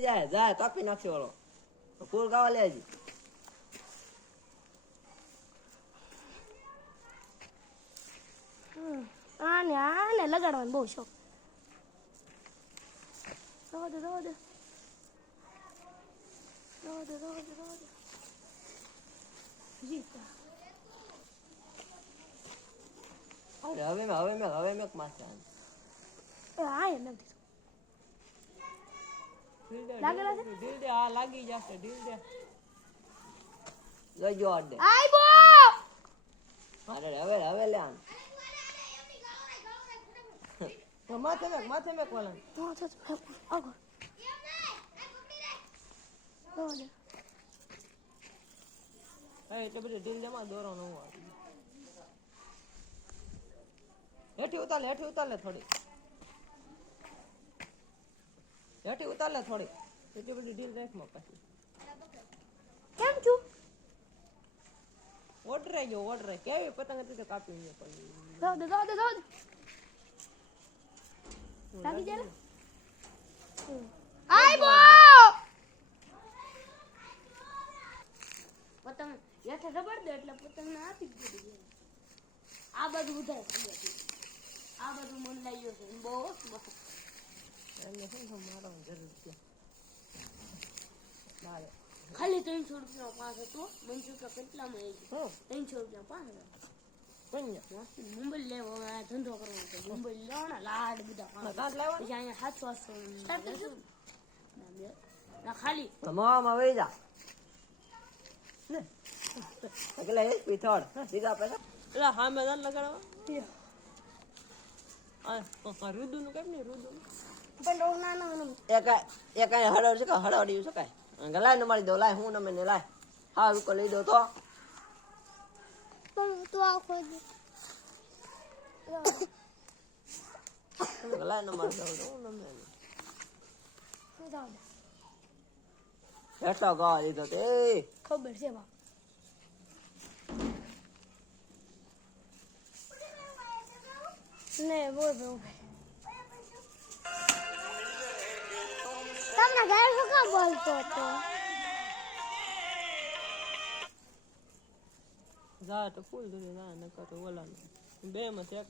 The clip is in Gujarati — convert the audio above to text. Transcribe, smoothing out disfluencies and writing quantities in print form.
જાય જાય કાપી નાખશે ઓલો ફૂલ ગાવા લેજી આને લગાડવાનો બહુ શોખ. રવા દે જીતા હવે મેં માથે આ એમ નથી લાગેલા છે ઢીલ દે આ લાગી જશે ઢીલ દે લઈજો આડે આઈ બો અરે હવે લે આમ માથે મેક વાલા તો આગળ રવા દે એટલે બધું ઢીલ દે માં દોરો નો હેઠી ઉતાર લે થોડી હેઠી ઉતાર લે થોડી એટલી બધી ઢીલ રાખમાં પછી કેમ છું ઓર્ડર કેવી પતંગ હતી તો કાપી ને પણ રવા દે લાગી જાય ને આઈ બો પતંગ યાઠે રબર દે એટલે પતંગ ને આપી દીધી આ બધું ઉધાય આ બધું મન લાગ્યો છે બહુ મસ્ત એને શું મારો જરૂર છે મારે ખાલી 300 રૂપિયા પાસ હતો મંજુ તો કેટલામાં આવી 300 રૂપિયા પાસ મુંબઈ લેવો ધંધો કરવાનો છે મુંબઈ લેવાના લાડ બધા પછી અહીંયા 700 ના ખાલી તમામ વહી જા ને એટલે એક પીથોડ સીધા પૈસા એટલે હા મેદાન લગાડવા રુદુ નું કેમ નહીં રુદુ પણ નાના એક હળવડ છે કે હળવડ્યું છે કાંઈ લાય ને મારી દો લાય હું નમે ને લાય હા રૂકો લઈ દો તો પણ તું આખો લાય ને મારી દો હું નમે એટલો ગાવા લીધો તે ખબર છે બાપ ને બોલ તમને ઘર શું કામ બોલતો હતો જા તો ફૂલ દૂર જા ન કરો ઓલા બે માં એક